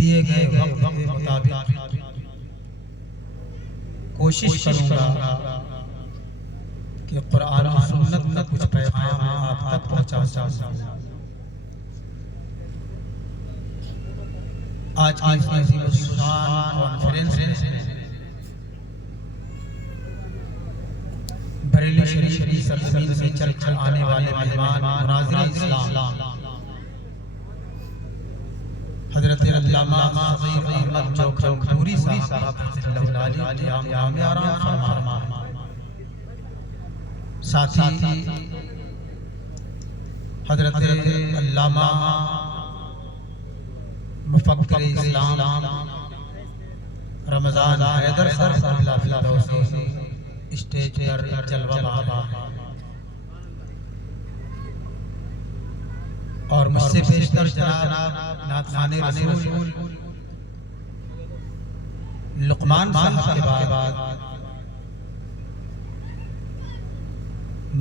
दिए गए वक्त के मुताबिक कोशिश करूंगा कि कुरान और सुन्नत का कुछ पैगाम आप तक पहुंचा सकूं। आज की इस अज़ीमुश्शान कॉन्फ्रेंस में बरेली शरीफ की सरजमीन से चल आने वाले मेहमान मुनाज़िर इस्लाम हज़रत अल्लामा सग़ीर अहमद चौखटूरी साहब साथी हज़रत अल्लामा मुफ़क्किर इस्लाम रमज़ान हैदर साहब स्टेज पर जलवा बाबा और मुझसे पेशतर जनाब नात-खाने रसूल लुक़मान साहब के बाद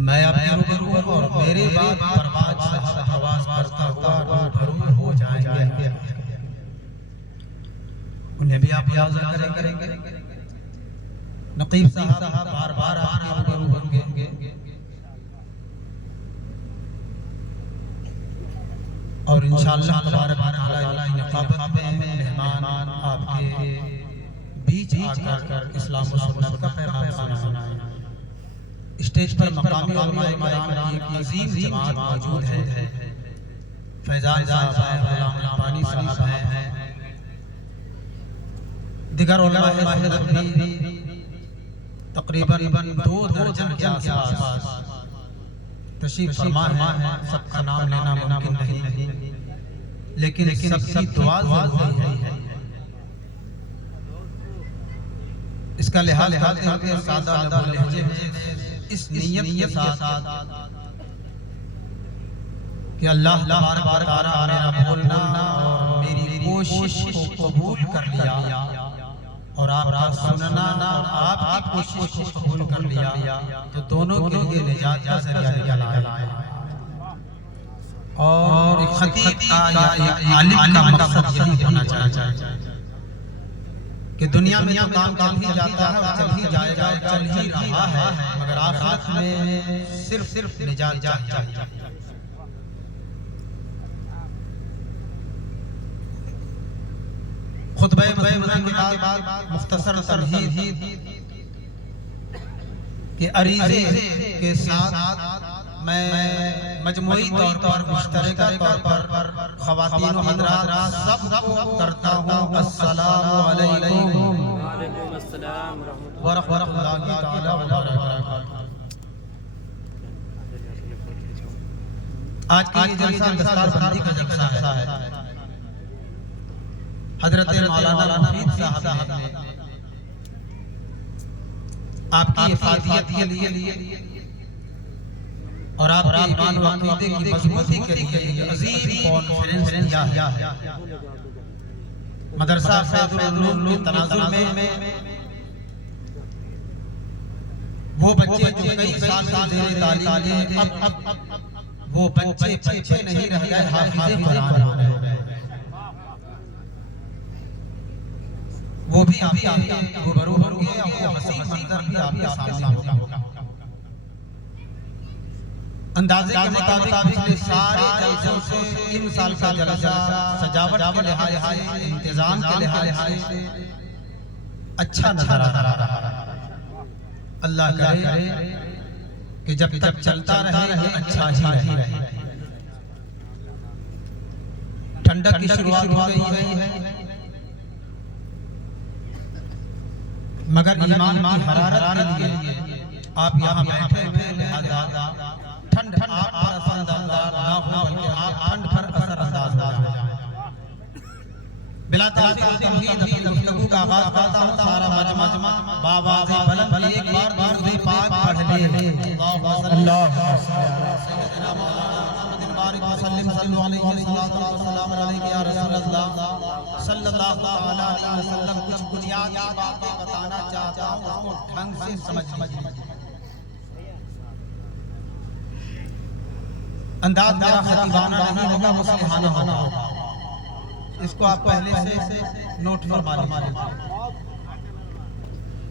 मैं अपने रूबरू और मेरे बाद परवाज़ साहब हवास करता हुआ रूबरू हो जाएंगे। उन्हें भी आप याद करेंगे। नकीब साहब बार बार आपके रूबरू होंगे और इंशाअल्लाह तबारक व तआला की नक़ाबत में मेहमान आपके बीच आकर इस्लाम व सुन्नत का पैगाम सुनाएं। स्टेज पर मकामी उलमाए किराम की एक अजीम जमात मौजूद है। फैजान साहब हैं, गुलाम पानी साहब हैं, दिगर उलमाए भी तकरीबन 2 दर्जन के आसपास तशरीफ फरमा है। सबका नाम लेना मुमकिन नहीं, लेकिन सबकी दुआ ज़रूरी है। इसका लिहाज करते हुए सादा लहजे में इस नियत के साथ कि अल्लाह तबारक व तआला मेरा बोलना और मेरी कोशिश को कबूल कर लिया और आपका सुनना आपकी कोशिश को कबूल कर लिया, तो दोनों के लिए निजात का ज़रिया निकल आया। और एक खतीब का या एक आलिम का मकसद यही होना चाहिए कि दुनिया में तो काम चल ही जाता है और चल ही जाएगा, चल ही रहा है, मगर आखिरत में सिर्फ निजात चाहिए। खुतबे के बाद मुख्तसर तमहीद के अरीज़े के साथ मैं मजमूई तौर पर मुश्तरका तौर पर ख़वातीन व हज़रात सबको करता हूँ अस्सलामु अलैकुम व रहमतुल्लाहि तआला व बरकातहू। आज की जलसा दस्तारबंदी का जलसा है। हज़रत मौलाना मुफीद साहब ने आपकी इफादियत के लिए और आपके ईमान व अक़ीदे की मजबूती के लिए एक अजीम कॉन्फ्रेंस किया है। मदरसा फैज़ुल उलूम के तनाज़ुर में वो बच्चे जो कई साल से ज़ेरे तालीम अब वो बच्चे नहीं रह गए, हाफ़िज़े कुरान हो गए। वो भी आपके रूबरू होंगे, वो हसीन मंज़र भी आपके सामने होगा। अंदाजे के मुताबिक पिछले सारे जलसों से 3 साल का जलसा सजावट के लिहाज से, इंतजाम के लिहाज से अच्छा नजर आ रहा है। अल्लाह करे कि जब तक चलता रहे अच्छा ही रहे। ठंडक की शुरुआत हो गई है, मगर ईमान की हरारत के लिए आप यहाँ बैठे हुए, लिहाजा ठंड आप पर असरअंदाज ना हो, बल्कि आप ठंड पर असरअंदाज हो जाए। बिला तमहीद अपनी गुफ्तगू का आगाज़ करता हूँ। सारा मजमा बावाज़े बुलंद एक बार दुरूद पाक पढ़ ले। अल्लाह सय्यदना मौलाना मुहम्मद बारिक वसल्लम सल्लल्लाहु अलैहि या रसूल अल्लाह सल्लल्लाहु अलैहि वसल्लम। कुछ बुनियादी बातें बताना चाहता हूँ, उसको ढंग से समझिए। अंदाज मेरा खतीबाना नहीं होगा, मुस्लिहाना होगा। इसको आप पहले से नोट फरमा लीजिए।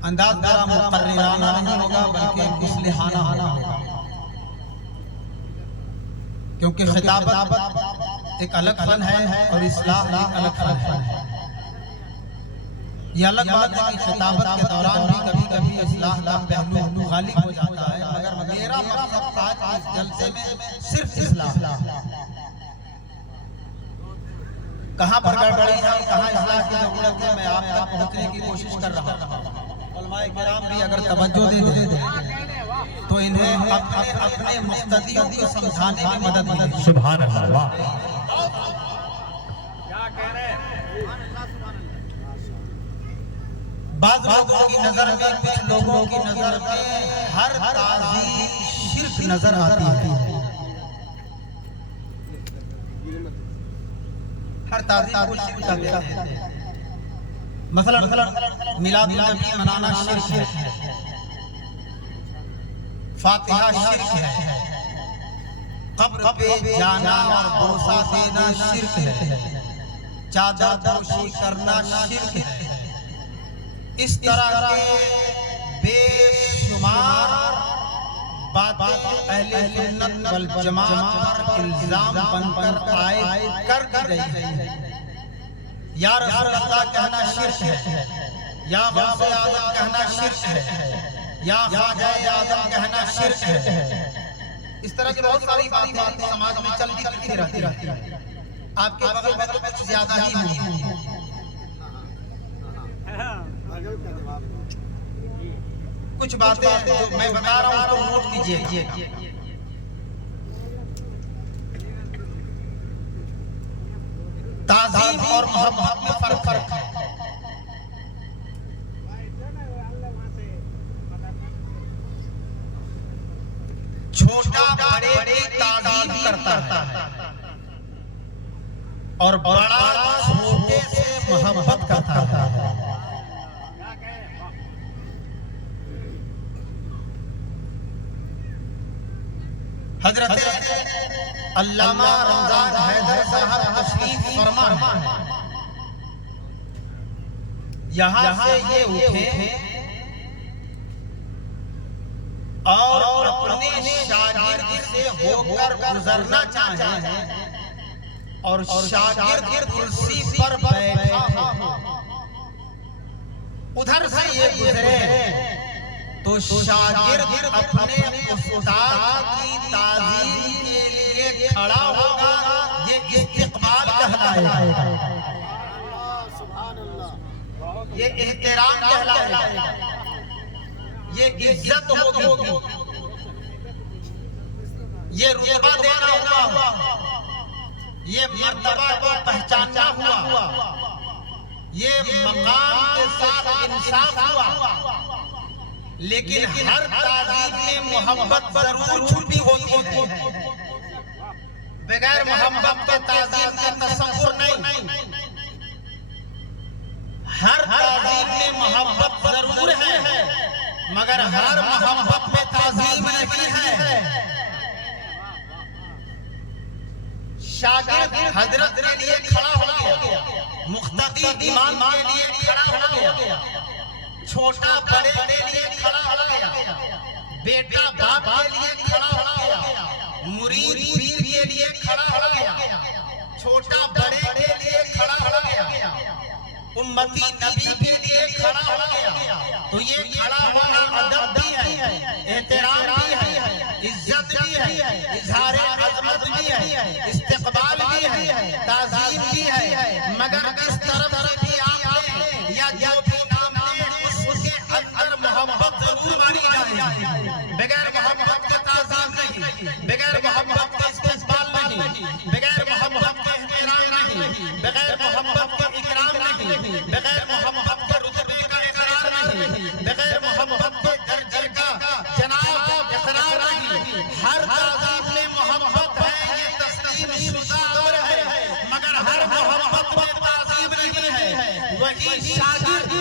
अंदाज बड़ा मुकर्रिराना नहीं होगा बल्कि मुस्लिहाना होगा, क्योंकि खिताबत एक अलग फन है और इस्लाह एक अलग फन है। ये अलग बात है कि खिताबत के दौरान भी कभी कभी इस्लाह का पहलू गालिब हो जाता है, मगर मेरा मकसद आज इस जलसे में सिर्फ इस्लाह। कहाँ पर गड़बड़ी है, कहाँ इस्लाह की जरूरत है, मैं आप तक पहुँचने की कोशिश कर रहा हूँ। उलमाए किराम भी अगर तवज्जो दे तो इन्हें अपने मुक्तदियों को समझाने में मदद मिलेगी। सुभान अल्लाह। बाज़ लोगों की नजर में, कुछ लोगों की नजर में हर ताज़ीम शिर्क नजर आती है। हर ताज़ीम को शिर्क कहते हैं। मसलन मिलादुन नबी मनाना शिर्क है, फातिहा शिर्क है, कब्र पे जाना और बोसा देना शिर्क है, चादर पोशी करना शिर्क है। इस तरह के बेशुमार बातें अहले सुन्नत वल जमात पर इल्जाम बनकर आए कर दी गई है। या रसूल अल्लाह कहना शिर्क है, या गौसे आज़म कहना शिर्क है, या ख्वाजा आज़म कहना शिर्क है। इस तरह की बहुत सारी बातें समाज में चलती रहती है। आपके बगल में तो कुछ ज्यादा ही होंगी। कुछ बातें जो मैं बता रहा हूँ उसको नोट कीजिए। ताज़ीम और मोहब्बत में फर्क है। छोटा बड़े की ताज़ीम करता है और बड़ा छोटे से मोहब्बत करता है। हजरत अल्लामा रमजान हैदर साहब तशरीफ फरमा है। यहाँ से ये उठे और अपने शागिर्द से होकर गुजरना चाहे और शागिर्द कुर्सी पर बैठा हो, उधर से ये गुजरे तो शागिर्द अपने उस्ताद की ताज़ीम के लिए खड़ा होगा। ये इस्तिक़बाल कहलाएगा, ये एहतराम कहलाएगा, ये इज्जत होगी, ये रुतबा देना हुआ, ये मर्तबा को पहचानना हुआ, ये मकाम के साथ इंसाफ हुआ। लेकिन हर ताज़ीम में मोहब्बत जरूर छुपी होती है। बगैर मोहब्बत के ताज़ीम का तसव्वुर नहीं। हर ताज़ीम में मोहब्बत जरूर है, मगर हर मोहब्बत में ताज़ीम नहीं है। शागिर्द हजरत के लिए खड़ा हो गया, मुख्तदी इमाम के लिए खड़ा हो गया, छोटा बड़े के लिए खड़ा हो गया, बेटा बाप के लिए खड़ा हो गया, मुरीद पीर के लिए खड़ा हो गया, छोटा बड़े के लिए खड़ा हो गया, उम्मती नबी के लिए खड़ा हो गया। तो ये खड़ा होना अदब भी है, एहतराम भी है, इज्जत भी है, इजहार अज़मत भी है, इस्तिक़बाल भी है, ताज़ीम भी है। मगर इस तरफ से भी आपने या जो भी नाम ले उसके अंदर मोहब्बत जरूर मानी जाए। बगैर मोहब्बत के ताज़ीम नहीं, बगैर मोहब्बत के इस्तिक़बाल नहीं, बगैर मोहब्बत के एहतराम नहीं, बगैर मोहब्बत के इकराम नहीं, बगैर मोहब्बत के रुतबे का इक़रार नहीं, बगैर मोहब्बत के दर्जे का जनाब इक़रार नहीं। हर ताज़ीम में मोहब्बत है, ये तस्लीम शुदा अमर है, मगर हर मोहब्बत में ताज़ीम नहीं है। वही शागिर्द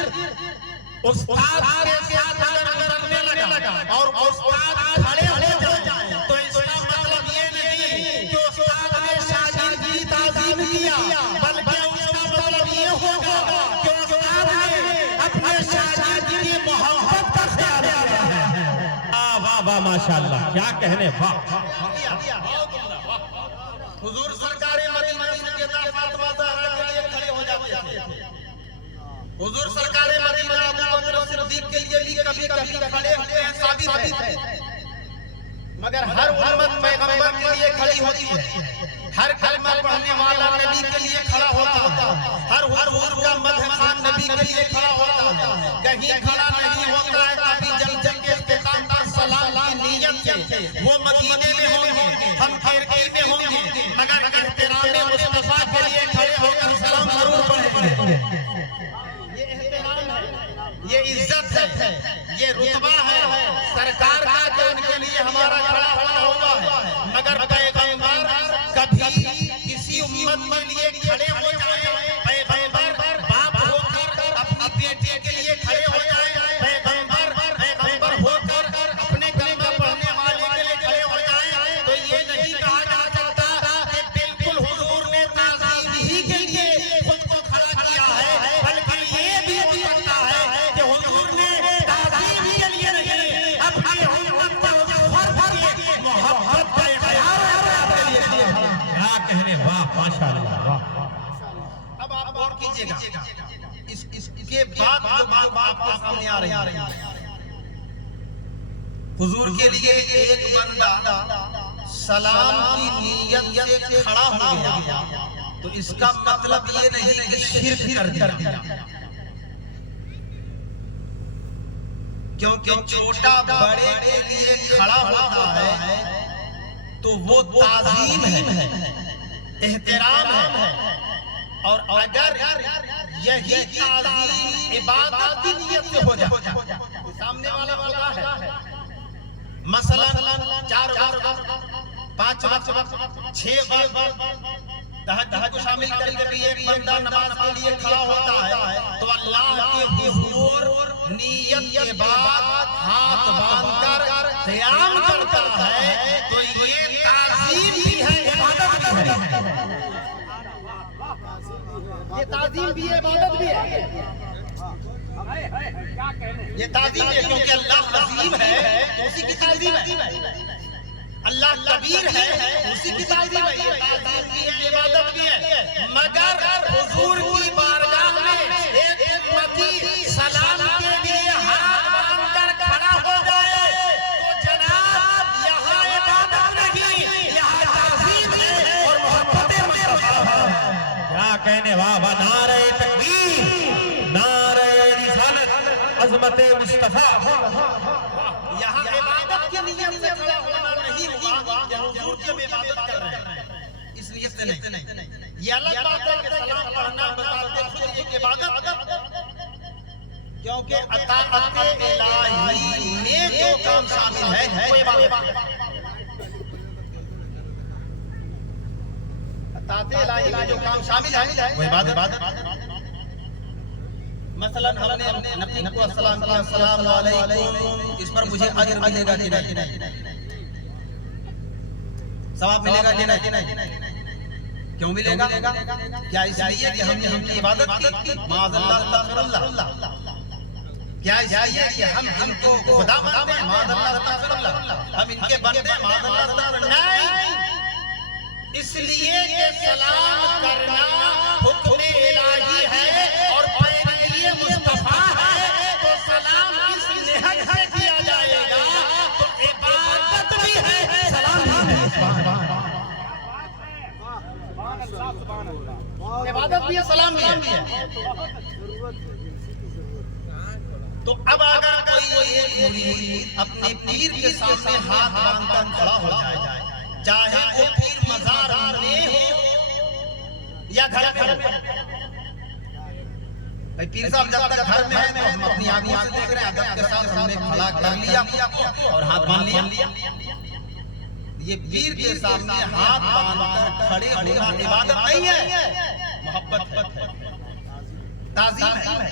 उस्ताद के साथ अगर करने लगा और उस्ताद खड़े हो जाए तो इसका मतलब ये नहीं कि उस्ताद ने शागिर्द की ताज़ीम किया, बल्कि उसका वाह माशाअल्लाह, क्या कहने, वाह। हुजूर सरकार मदीना सैयदा फातिमा ज़हरा के लिए खड़े हो जाते थे। हुजूर सरकार मदीना अबू बकर सिद्दीक के लिए भी कभी-कभी खड़े हुए हैं, साबित है। मगर हर उम्मत पैगंबर के लिए खड़ी होती है, हर कलमा पढ़ने वाला नबी के लिए खड़ा होता है, हर हुजूर का मदहखान नबी के लिए खड़ा होता है। कहीं खड़ा नहीं होता है कभी जब के इस्तिकाम का सलाम की नियत से वो मदीने में होंगे, हम खिरकी में होंगे, मगर एहतराम मुस्तफा के लिए खड़े होकर सलाम जरूर पढ़ेंगे। ये एहतराम है, ये इज्जत है, ये रुतबा है सरकार का, जो उनके लिए हमारा खड़ा हुआ है। मगर पैगंबर कभी किसी उम्मत के लिए खड़े हो जाए, पैगंबर बाप होकर अपनी बेटी के लिए खड़े हो जाए, पैगंबर होकर अपने कलमा पढ़ने वाले के लिए खड़े हो जाए, तो ये नहीं कहा जा सकता कि बिल्कुल हुजूर ने ताज़ीम ही के लिए खुद को खड़ा किया है, बल्कि ये भी हो सकता है कि हुजूर ने ताज़ीम के लिए नहीं, अपनी उम्मत को मोहब्बत का इज़हार के लिए किया। क्या कहने, वाह माशाअल्लाह, वाह। अब आप गौर कीजिएगा, इसके बाद जो बात आपके सामने आ रही है, हुजूर के लिए एक बंदा सलाम की नियत से खड़ा हो गया, तो इसका मतलब ये नहीं कि शिर्क कर दिया, क्योंकि छोटा बड़े के लिए खड़ा होता है तो वो ताज़ीम है, एहतराम है। और अगर यही ताज़ीम इबादत की नियत से हो जाए, सामने वाला बोला है मसलन 4 वक्त, 5 वक्त, 6 वक्त तहज्जुद को शामिल करके भी एक बंदा नमाज के लिए खड़ा होता है, तो अल्लाह के हुजूर नियत के बाद हाथ बांधकर क़याम करता है, तो ये ताज़ीम भी है, इबादत भी है। ये ताज़ीम भी है, इबादत भी है। ये ताज़ीम है क्योंकि अल्लाह अज़ीम है, तो उसी की ताज़ीम है। अल्लाह कबीर है, उसी की ताज़ीम है। ये ताज़ीम भी है, इबादत भी है। मगर हुजूर की बारगाह में एक उम्मती सलाम के लिए हाथ बांधकर खड़ा हो जाए, तो जनाब यहाँ इबादत नहीं, यहाँ ताज़ीम है और मोहब्बत मुस्तफा। क्या कहने, वाह वाह। नारे तकबीर, नारे रिसालत, अज़मत मुस्तफा। यहाँ इबादत की नियत से खड़ा होना नहीं हुआ कि हुजूर की हम इबादत कर रहे हैं, इस नियत से नहीं। ये अलग बात है कि सलाम पढ़ना बताते खुद एक इबादत, क्योंकि अताअत इलाही में जो काम शामिल है वो इबादत है। अताअत इलाही में जो काम शामिल है वो इबादत। मसलन हमने नबी को अस्सलाम किया, अस्सलाम वालेकुम, इस पर मुझे अजर मिलेगा कि नहीं, सवाब मिलेगा कि नहीं? क्यों मिलेगा? क्या इसलिए कि हमने इनकी इबादत की? माज़अल्लाह अस्तग़फिरुल्लाह। क्या इसलिए कि हम इनको खुदा मानते हैं? माज़अल्लाह अस्तग़फिरुल्लाह। हम इनके बंदे हैं? माज़अल्लाह अस्तग़फिरुल्लाह। नहीं, इसलिए कि सलाम करना हुक्म इलाही है और पैगंबर मुस्तफा है, तो सलाम किस निहत से किया जाएगा? तो इबादत भी है, सलाम भी है। इबादत भी है, सलाम भी है। तो अब अगर कोई मुरीद अपने पीर के सामने हाथ बांधकर खड़ा हो जाए, चाहे वो पीर मज़ार में हो या घर में, भाई पीर साहब जब तक घर में है तो हम अपनी आंखों से देख रहे हैं, अदब के साथ हमने खड़ा कर लिया और हाथ बांध लिया। ये पीर के सामने हाथ बांधकर खड़े होना इबादत नहीं है, मोहब्बत है, ताज़ीम है।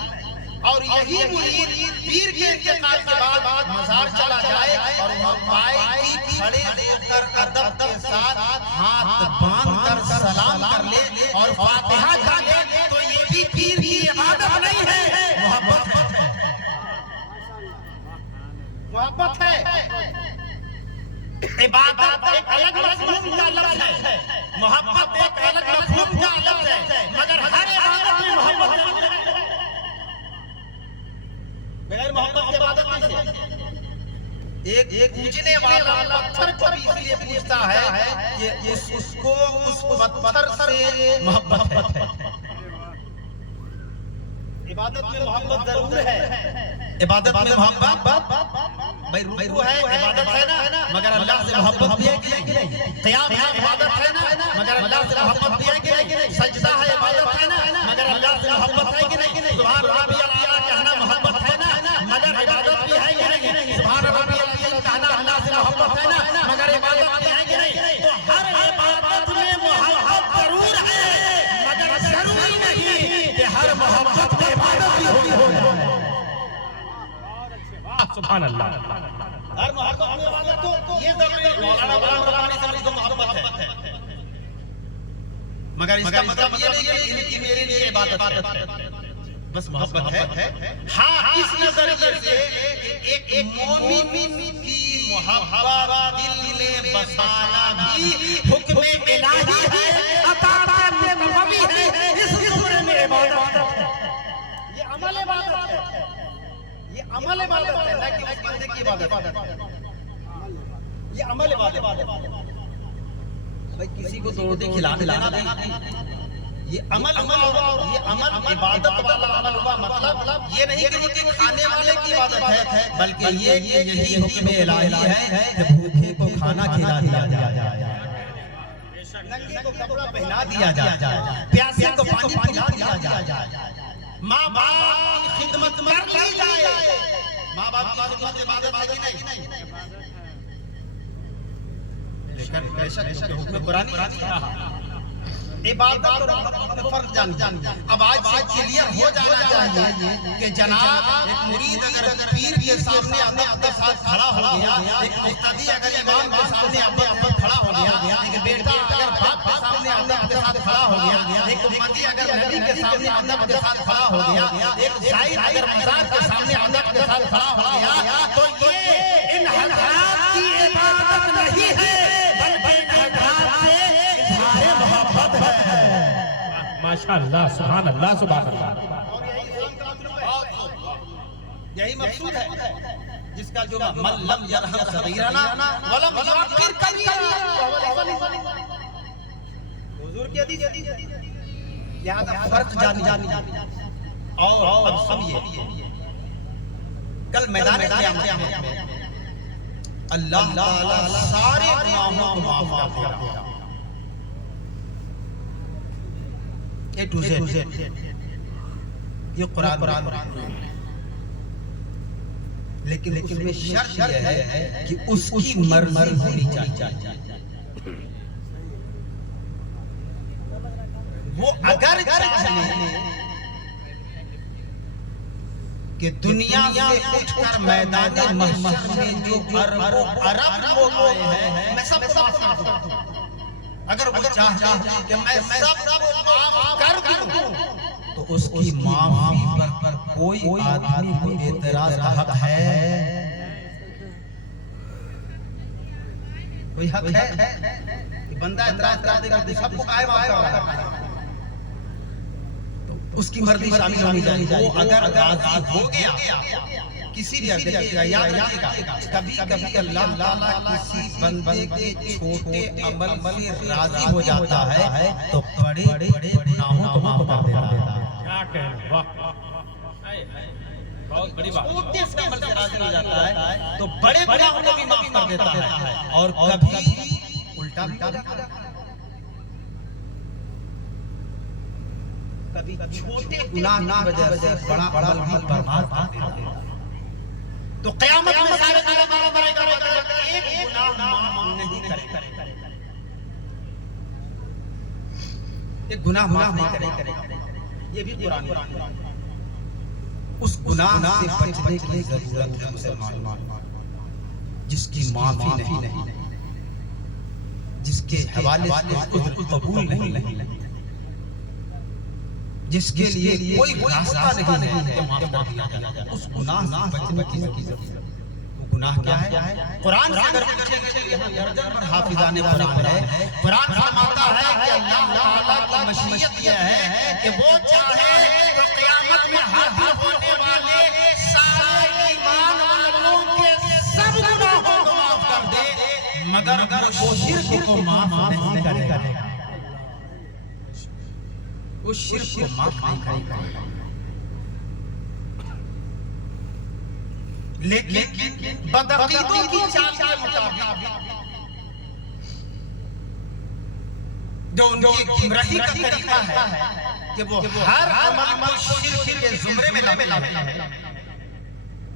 और यही मुरीद पीर के इंतकाल के बाद मज़ार चला जाए और वहाँ पाए कि खड़े होकर अदब के साथ हाथ बांधकर सलाम कर ले और फातिहा कर ले, तो ये भी पीर की इबादत नहीं है, मोहब्बत है। मोहब्बत है। पूजने वाला पत्थर को भी इसलिए पूजता है कि उसको उस पत्थर से मोहब्बत है। इबादत में मोहब्बत जरूर है, इबादत में मोहब्बत भाई रुकू है, इबादत है ना, मगर अल्लाह से मोहब्बत भी है कि नहीं? क़याम है, इबादत है ना, मगर अल्लाह से मोहब्बत भी है कि नहीं? सजदा है, इबादत है ना, मगर अल्लाह से मोहब्बत है कि नहीं? सुभान रब्बी अल-आला कहना मोहब्बत है ना, मगर इबादत भी है कि नहीं? सुभान रब्बी अल-आला कहना अल्लाह से मोहब्बत है ना, मगर इबादत भी है कि नहीं? तो हर इबादत में मोहब्बत जरूर है, मगर जरूरी नहीं कि हर मोहब्बत में इबादत भी हो। सुभान अल्लाह। हर मोहब्बत में इबादत तो ये जरूरी है। मौलाना गुलाम रब्बानी से मुझको मोहब्बत है, मगर इसका मतलब ये नहीं कि इनकी मेरे लिए इबादत है, बस मोहब्बत है। हाँ, इस नजरिए से एक मोमिन की मोहब्बत दिल में बसाना भी हुक्म इलाही है, अताअत नबवी है, इस सूरत में इबादत है। ये अमल इबादत है, ये अमल इबादत है, ना कि उस बंदे की इबादत है। ये अमल इबादत है। भाई किसी को तोड़ दे खिलाने देना, ये अमल हुआ, ये अमल इबादत वाला अमल हुआ। मतलब ये नहीं कि रोटी खाने वाले की इबादत है, बल्कि ये यही हुक्म इलाही है कि भूखे को खाना खिला दिया जाए, नंगे को कपड़ा पहना दिया जाए, प्यासे को पानी पिला दिया जाए, माँ बाप की खिदमत कर ली जाए। माँ बाप की खिदमत इबादत है कि नहीं? लेकिन बेशक हुक्म कुरानी इबादत और फर्क जान। अब आज से क्लियर हो जाना चाहिए कि जनाब एक मुरीद अगर पीर के सामने अदब के साथ खड़ा हो गया, एक मुक्तदी अगर इमाम के सामने अदब खड़ा हो गया, एक बेटा अगर बाप के सामने अदब के साथ खड़ा हो गया, एक उम्मती अगर नबी के सामने अदब के साथ खड़ा हो गया, एक जाहिर अगर मज़ार के सामने अदब के साथ खड़ा हो गया, तो ये इन हज़रात की इबादत नहीं है, बल्कि इन हज़रात से इज़हार मोहब्बत है। माशाअल्लाह, सुभान अल्लाह, सुभान अल्लाह। और यही मकसूद है, जिसका जो मन लम यरहम सगीरना वलम युअक्किर कबीरना, हुजूर की हदीस। लिहाजा फर्क जानी और अब समझिए, कल मैदान क़यामत में अल्लाह ताला सारे गुनाहों को माफ कर देगा, ए टू जेड। ये कुरान। लेकिन उसमें शर्त यह है कि उसकी मर्जी होनी चाहिए। वो अगर चाहे कि दुनिया से उठकर मैदान महशर में जो अरब लोग आए हैं, मैं सब माफ कर दूं। अगर वो चाहे कि मैं सबको माफ कर दूं, तो उसकी माफी पर कोई आदमी को एतराज का हक है? कोई हक है कि बंदा एतराज कर देगा कि सबको काहे माफ कर रहा है? तो उसकी मर्जी शामिल होनी चाहिए। वो अगर राजी हो गया किसी भी याद रखिएगा, कभी कभी अल्लाह ताला किसी बंदे के छोटे अमल से राजी हो जाता है तो बड़े बड़े गुनाहों को माफ कर देता है। क्या कहें, वाह, बहुत बड़ी बात। छोटे से अमल से राजी हो जाता है तो बड़े गुनाहों को भी माफ कर देता है। और कभी उल्टा भी करता है, कभी छोटे गुनाह की वजह से बड़ा बड़ा अमल बर्बाद कर देता है। तो क़यामत में सारे एक गुनाह माफ नहीं करेगा, एक गुनाह माफ नहीं करेगा। ये भी कुरान है। उस गुनाह से बचने की जरूरत है मुसलमान, जिसकी माफी नहीं, जिसके हवाले से खुद कबूल नहीं, जिसके लिए कोई रास्ता नहीं है माफ कर दिया जाए, उस गुनाह से बचने की जरूरत है। वो गुनाह क्या है? कुरान से अगर पूछेंगे तो यहाँ दर्जन पर हाफिजाने कुरान है। कुरान फरमाता है कि अल्लाह ताला की मशीयत यह है कि वो चाहे तो क़यामत में हाजिर होने वाले सारे ईमान वालों के सब गुनाहों को माफ वो शिर्क को माफ नहीं करेगा, वो शिर्क को माफ नहीं करेगा। लेकिन बदअकीदों की चाल के मुताबिक जो उनकी गुमराही का तरीका है कि वो हर अमल को शिर्क के जुमरे में लाते हैं,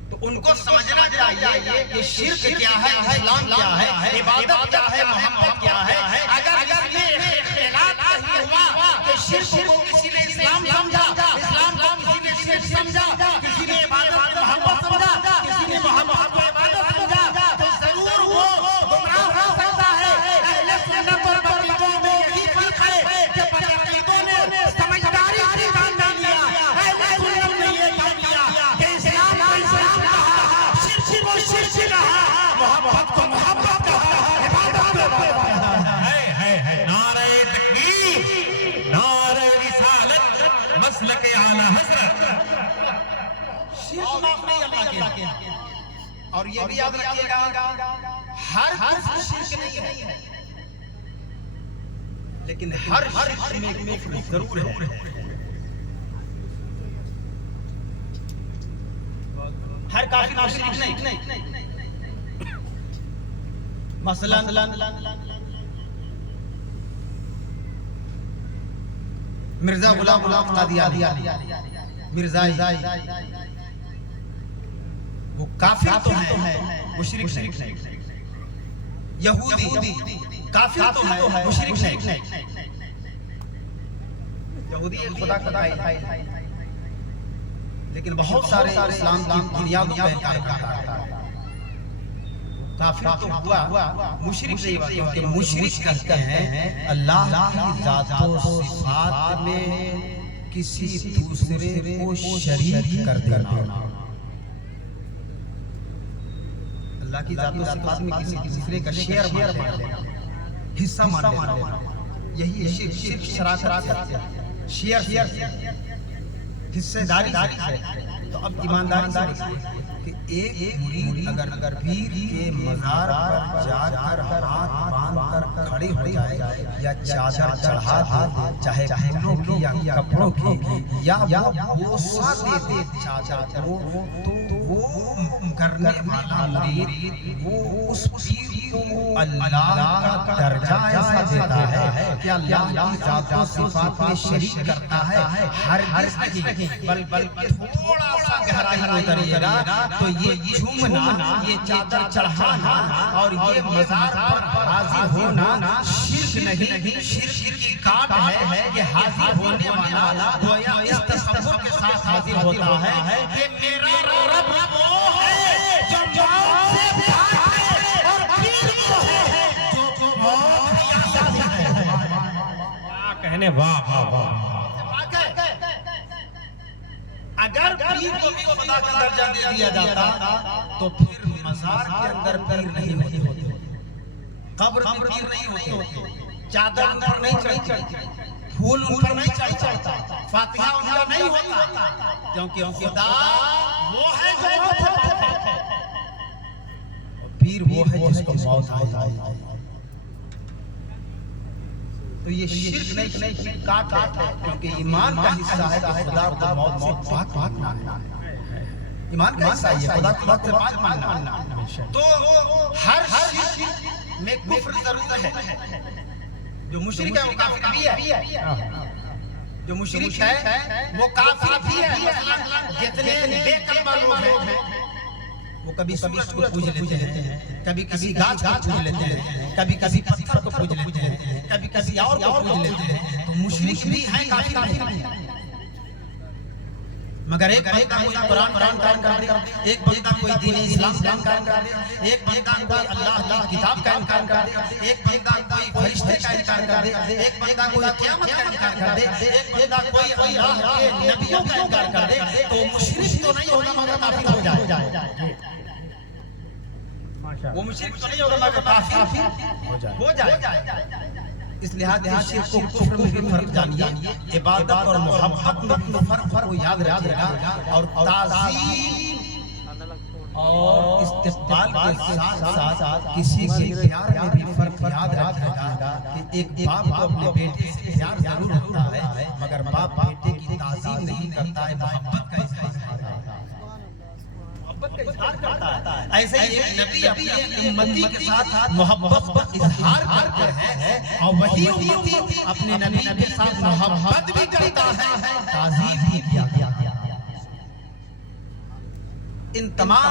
तो उनको समझना चाहिए कि शिर्क क्या है, इस्लाम क्या है, इबादत क्या है, मोहब्बत क्या है। अगर ये इख्तिलाफ नहीं हुआ कि शिर्क को किसी ने इस्लाम समझा, इस्लाम को किसी ने शिर्क समझा, किसी ने इबादत को मोहब्बत समझा, किसी ने मोहब्बत को इबादत समझा, तो जरूर वो गुमराह हो सकता है। अहले सुन्नत और तरीकों में यही फर्क है कि बदअकीदों ने समझदारी से काम नहीं लिया, अहले सुन्नत ने ये काम लिया कि इस्लाम को इस्लाम कहा, शिर्क को शिर्क कहा, मोहब्बत को मोहब्बत कहा, इबादत को इबादत। नारे तकबीर, नारे रिसालत, मसलक आला हज़रत। शिर्क माफ नहीं अल्लाह के यहाँ। और ये भी याद रखिएगा, हर कुफ्र शिर्क नहीं है, लेकिन हर शिर्क में कुफ्र जरूर है। हर काफिर मुशरिक नहीं। मसलन मिर्जा गुलाम कादियानी, मिर्जाई, वो काफिर तो है, मुशरिक नहीं। यहूदी काफिर तो है, मुशरिक नहीं। यहूदी एक खुदा का है, लेकिन बहुत सारे इस्लाम की बुनियादों का इनकार करता है। काफिर तो हुआ, मुशरिक नहीं हुआ, क्योंकि मुशरिक कहते हैं अल्लाह की ज़ात और सिफात में किसी दूसरे को शरीक कर देना। अल्लाह की ज़ात और सिफात में किसी दूसरे का शेयर मान लेना, हिस्सा मान लेना, यही शिर्क शराकत, शेयर, हिस्सेदारी है। तो अब ईमानदारी से कि एक मुरीद अगर पीर के मज़ार पर जाकर हाथ बांधकर खड़े हो जाए या चादर चढ़ा दे, चाहे फूलों की या कपड़ों की, या वो बोसा दे दे चादर को, तो वो करने वाला मुरीद वो उस पीर को अल्लाह का दर्जा ऐसा देता है कि अल्लाह की ज़ात और सिफात में शरीक करता है। हर नहीं, बल्कि थोड़ा सा गहराई में उतरिएगा तो ये झूमना, ये चादर चढ़ाना और ये मज़ार पर हाजिर होना शिर्क नहीं, शिर्क की काट है कि हाजिर होने वाला गोया इस तसव्वुर के साथ हाजिर होता है कि मेरा रब वो है जो मौत से पाक है और पीर वो है जो मौत की आज़ाद है। क्या कहने, वाह वाह वाह। अगर पीर को भी खुदा का दर्जा दे दिया जाता तो फिर मज़ार के अंदर पीर नहीं होते, कब्र में पीर नहीं होते, चादर उन पर नहीं चढ़ती, फूल उन पर नहीं चढ़ता, फातिहा उनका नहीं होता, क्योंकि खुदा वो है जो मौत से पाक है, पीर वो है जिसको मौत आ जाए। तो ये शिर्क नहीं, काट है, क्योंकि ईमान का हिस्सा है कि खुदा को मौत से पाक मानना है। ईमान का हिस्सा है खुदा को मौत से पाक मानना। तो हर शिर्क में कुफ्र जरूर है। जो मुशरिक है वो काफिर भी है, जो मुशरिक है वो काफिर भी है। जितने बेकलमा लोग हैं वो कभी सूरज को पूज लेते हैं, कभी किसी गाछ को पूज लेते हैं, कभी किसी पत्थर को पूज लेते हैं, कभी किसी और को पूज लेते हैं। तो मुशरिक भी हैं, काफिर भी हैं। मगर एक बंदा कोई कुरान का इनकार कर दे, एक बंदा कोई दीन इस्लाम का इनकार कर दे, एक बंदा कोई अल्लाह की किताब का इनकार कर दे, एक बंदा कोई फरिश्ते का इनकार कर दे, एक बंदा कोई क़यामत का इनकार कर दे, एक बंदा कोई अल्लाह के नबियों का इनकार कर दे, तो मुशरिक तो नहीं होगा मगर काफिर हो जाए। वो मुशरिक तो नहीं होगा मगर काफिर हो जाए। इस लिहाज से शिर्क को कुफ्र में भी फर्क जानिए, इबादत और मोहब्बत में फर्क को याद रखिएगा, और ताज़ीम और इस्तेमाल के साथ साथ किसी के प्यार में भी फर्क याद रखिएगा कि एक बाप को अपने बेटे से प्यार जरूर होता है, मगर बाप बेटे की ताज़ीम नहीं करता है, मोहब्बत का इजहार करता है। ऐसे ही एक नबी अपनी उम्मती के साथ मोहब्बत का इजहार करते हैं और वही उम्मती अपने नबी के साथ मोहब्बत भी करता है, ताज़ीम भी किया। इन तमाम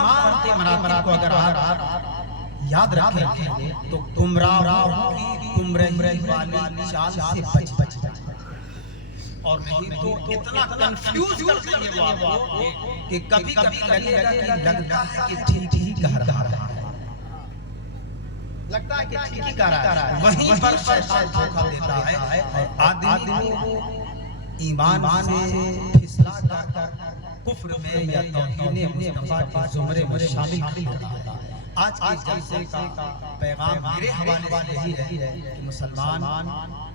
मरातब को अगर आप याद रखेंगे तो गुमराह की गुमराही वाली चाल से बच और नहीं तो इतना कंफ्यूज कर देंगे वो आपको कि कभी लगेगा कि लगता है कि ठीक ही कह रहा है, लगता है कि ठीक ही कह रहा है, वहीं पर शैतान धोखा देता है और आदमी को ईमान से फिसला कर कुफ्र में या तौहीन मुस्तफा के ज़ुमरे में शामिल कर देता है। आज के जलसे का पैगाम मेरे हवाले से यही है कि मुसलमान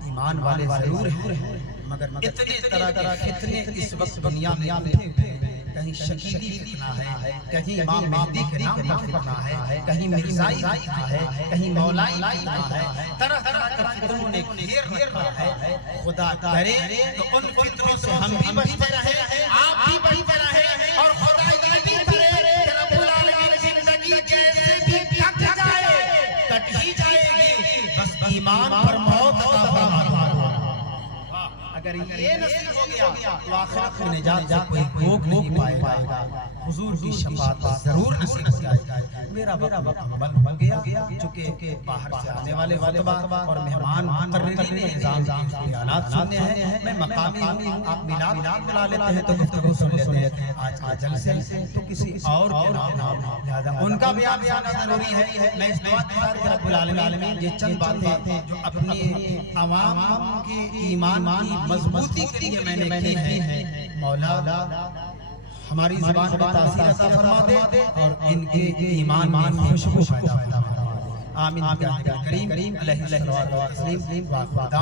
ईमान वाले जरूर हैं, मगर इतने तरह के फितने इस वक्त दुनिया में उठे हुए हैं। कहीं शकीली फितना है, कहीं इमाम मेहदी के नाम पर फितना है, कहीं मिर्ज़ाई फितना है, कहीं मौलाई फितना है, तरह तरह के फितनों ने घेर रखा है। खुदा करे तो उन फितनों से हम भी बचते रहे, आप भी बचते रहे और खुदा ये भी करे कि रब्बुल आलमीन जिंदगी कैसे भी कट जाए, कट ही जाएगी, बस ईमान पर मौत अता फरमा। अगर ये नसीब हो गया तो आखिरत में निजात से कोई रोक नहीं पाएगा, हुजूर की शफाअत जरूर नसीब हो जाएगा। मेरा वक्त बन गया, चूंकि बाहर से आने वाले खुतबा और मेहमान मुकर्ररीन निजाम के हालात सुनने हैं, मैं मकामी हूं, आप मिलाद बुला लेते हैं तो गुफ्तगू सुन लेते हैं। आज का जलसे तो किसी और के नाम लिहाजा उनका बयान आना जरूरी है। मैं इस दुआ करता हूं कि रब्बुल आलमीन ये चंद बातें जो अपनी अवाम के ईमान की मजबूती के लिए मैंने की है, मौला हमारी ज़बान पर तासीर अता फरमा दे और इनके ईमान में खुशबू पैदा फरमा दे। आमीन। करीम अलैहि सल्लल्लाहु अलैहि वसल्लम।